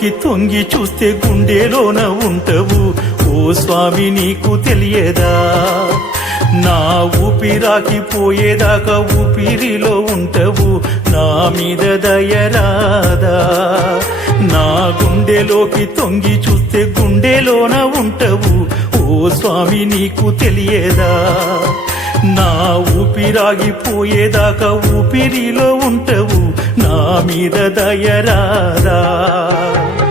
గుండెలోకి తొంగి చూస్తే గుండెలోన ఉంటవు ఓ స్వామి నీకు తెలియదా నా ఊపిరాకి పోయేదాకా ఊపిరిలో ఉంటవు నా మీద దయరాదా నా గుండెలోకి తొంగి చూస్తే గుండెలోన ఉంటవు ఓ స్వామి నీకు తెలియదా నా ఊపిరాగిపోయేదాకా ఊపిరిలో ఉంటవు నా మీద దయరాదా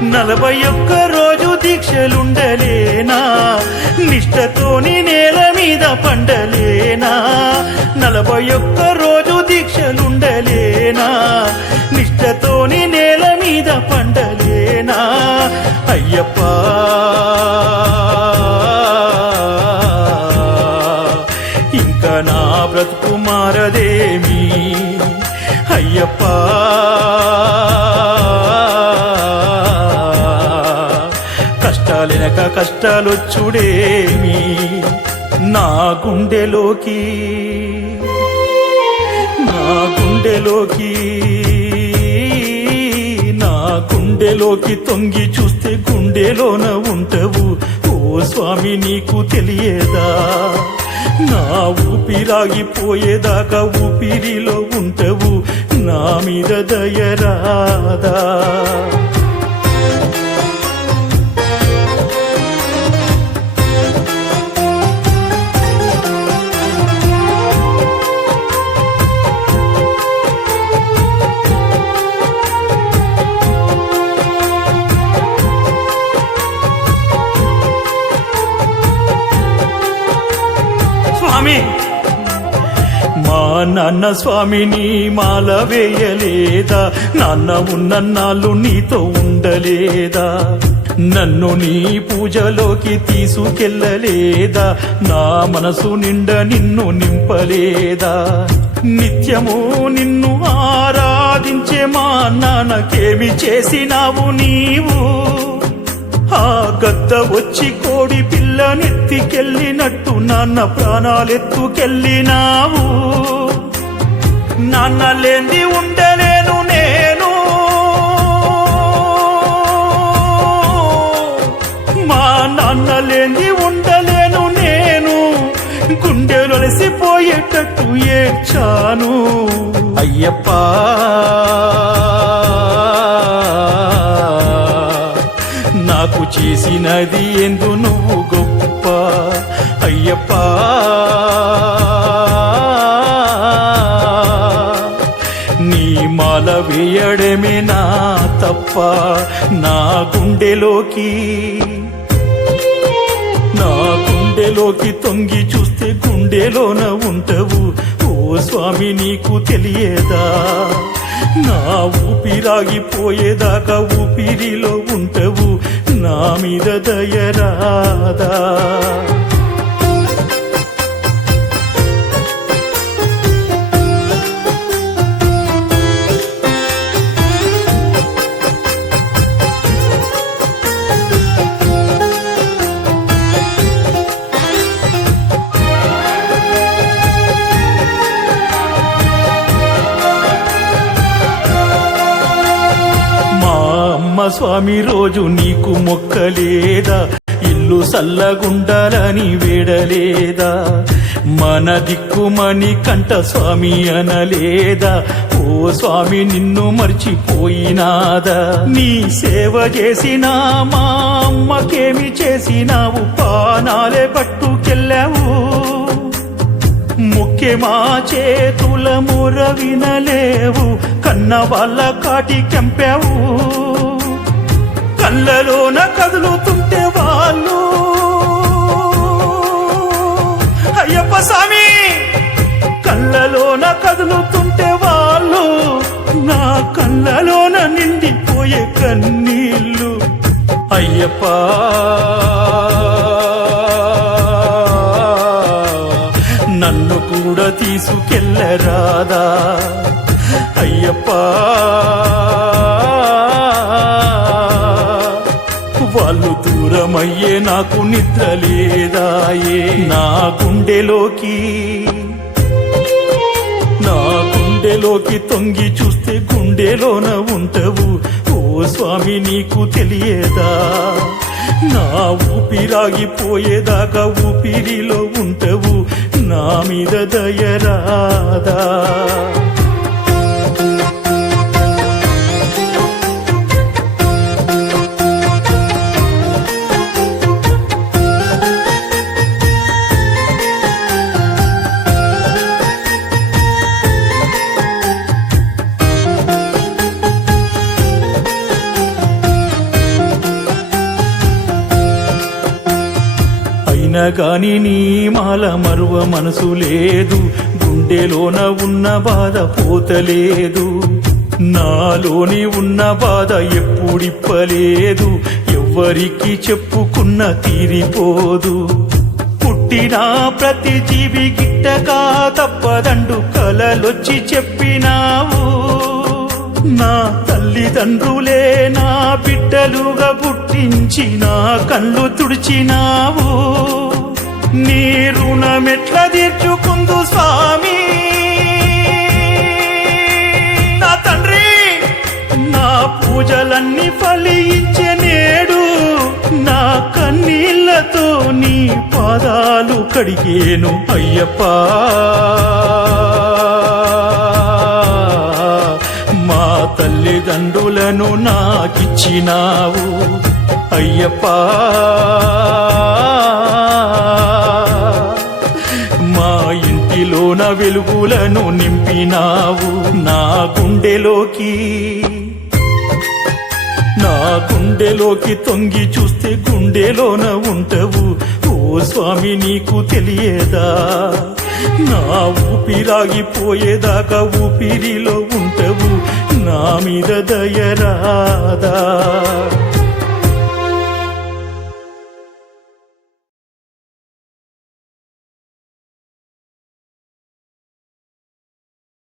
41 రోజు దీక్షలుండలేనా నిష్టతోని నేల మీద పండలేనా 41 రోజు దీక్షలుండలేనా నిష్టతోని నేల మీద పండలేనా అయ్యప్పా ఇంకా నా బ్రతుకు మారదేమి అయ్యప్పా కష్టాలెనక కష్టాలొచ్చుడేమి నా గుండెలోకి నా గుండెలోకి తొంగి చూస్తే గుండెలోన ఉంటవు ఓ స్వామి నీకు తెలియదా నా ఊపిరాగిపోయేదాకా ఊపిరిలో ఉంటవు నా మీద దయరాదా మా నాన్న స్వామిని మాల వేయలేదా నాన్న ఉన్నన్నాళ్ళు నీతో ఉండలేదా నన్ను నీ పూజలోకి తీసుకెళ్ళలేదా నా మనసు నిండా నిన్ను నింపలేదా నిత్యము నిన్ను ఆరాధించే మా నాన్నకేమి చేసినావు నీవు ఆ గద్ద వచ్చి కోడి పిల్లనెత్తికెళ్ళినట్టు నాన్న ప్రాణాలెత్తుకెళ్ళినావు నాన్న లేంది ఉండలేను నేను మా నాన్న లేంది ఉండలేను నేను గుండెలొలసిపోయేటట్టు ఏడ్చాను అయ్యప్పా నాకు చేసినది ఎందు నువ్వు గొప్ప అయ్యప్పా నీ మాల వేయడమే నా తప్ప నా గుండెలోకి తొంగి చూస్తే గుండెలోన ఉంటవు ఓ స్వామి నీకు తెలియదా నా ఊపిరాగిపోయేదాకా ఊపిరిలో ఉంటవు నా మీద దయరాదా స్వామి రోజు నీకు మొక్కలేదా ఇల్లు సల్లగుండాలని వేడలేదా మన దిక్కుమని కంట స్వామి అనలేదా ఓ స్వామి నిన్ను మర్చిపోయినాదా నీ సేవ చేసినా మా అమ్మకేమి చేసినావు పానాలే పట్టుకెళ్ళావు ముఖ్య మా చేతుల ముర వినలేవు కన్న వాళ్ళ కాటి కెంపావు కళ్ళలోన కదులుతుంటే వాళ్ళు అయ్యప్ప స్వామి కళ్ళలోన కదులుతుంటే వాళ్ళు నా కళ్ళలోన నిండిపోయే కన్నీళ్ళు అయ్యప్ప నన్ను కూడా తీసుకెళ్ళరాదా అయ్యప్ప వాళ్ళు దూరమయ్యే నాకు నిద్ర లేదాయే నా గుండెలోకి తొంగి చూస్తే గుండెలోన ఉంటవు ఓ స్వామి నీకు తెలియదా నా ఊపిరాగిపోయేదాకా ఊపిరిలో ఉంటవు నా మీద దయరాదా అయినా గాని నీ మాల మరువ మనసు లేదు గుండెలోన ఉన్న బాధ పోతలేదు నాలోని ఉన్న బాధ ఎప్పుడిప్పలేదు ఎవ్వరికి చెప్పుకున్న తీరిపోదు పుట్టిన ప్రతి జీవి గిట్టగా తప్పదండు కలలొచ్చి చెప్పినావు నా తల్లిదండ్రులే నా బిడ్డలుగా పుట్టించి నా కళ్ళు తుడిచినావు నీ రుణమెట్లా తీర్చుకుందు స్వామి నా తండ్రి నా పూజలన్నీ ఫలించే నేడు నా కన్నీళ్లతో నీ పాదాలు కడిగేను అయ్యప్పా మా తల్లిదండ్రులను నాకిచ్చినావు అయ్యప్పా మా ఇంటిలోన వెలుగులను నింపినావు నా గుండెలోకి తొంగి చూస్తే గుండెలోన ఉంటవు ఓ స్వామి నీకు తెలియదా నా ఊపిరాగిపోయేదాకా ఊపిరిలో ఉంటవు నా మీద దయరాదా